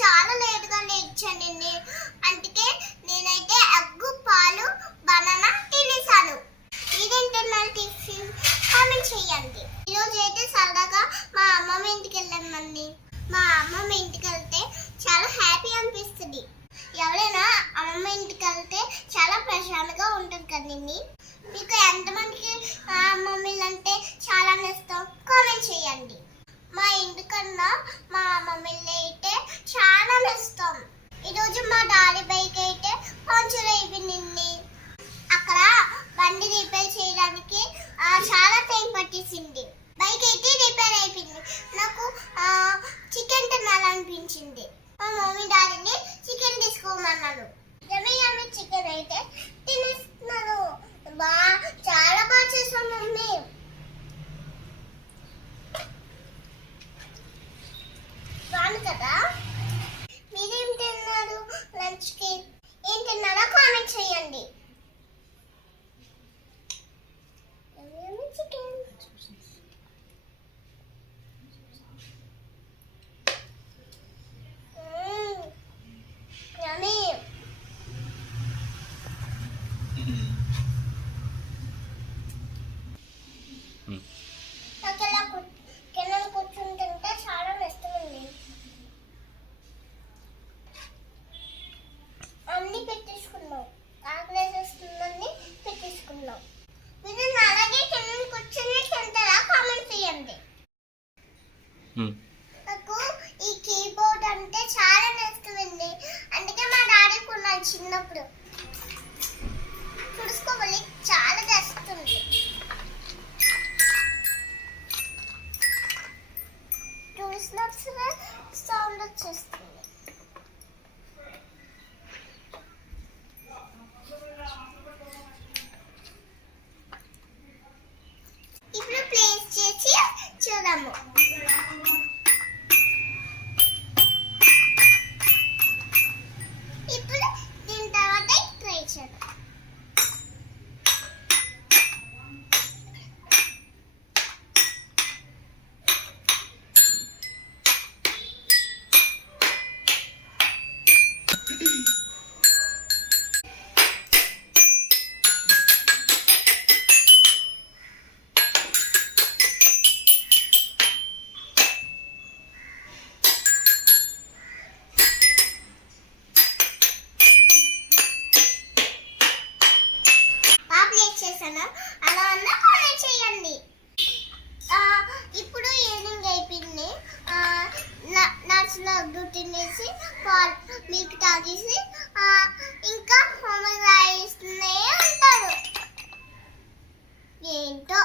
చాలా కొట్టేసింది బైక్ అయితే రిపేర్ అయిపోయింది. నాకు చికెన్ తినాలనిపించింది. మా మమ్మీ డాడీని చికెన్ తీసుకోమన్నాడు. జమీ చికెన్ అయితే Hmm. నాకు ఈ కీబోర్డ్ అంటే చాలా నచ్చుతుంది అందుకే మా డాడీ కొన్నాను చిన్నప్పుడు. చేశాను. అలా అన్న కామెంట్ చేయండి. ఇప్పుడు ఈవినింగ్ అయిపోయింది. నర్సులో డ్యూటీ తినేసి పాల్ మిల్క్ తాగేసి ఇంకా హోంవర్క్ రాయిస్తూనే అంటారు. ఏంటో?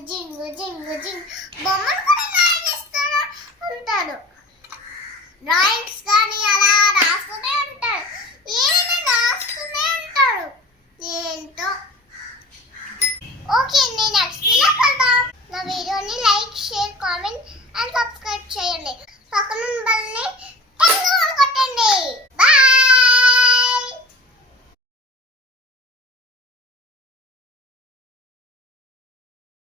జింగు జింగు జింగు. జింగు బొమ్మను కూడా డ్రాయింగ్ ఉంటారు డ్రాయింగ్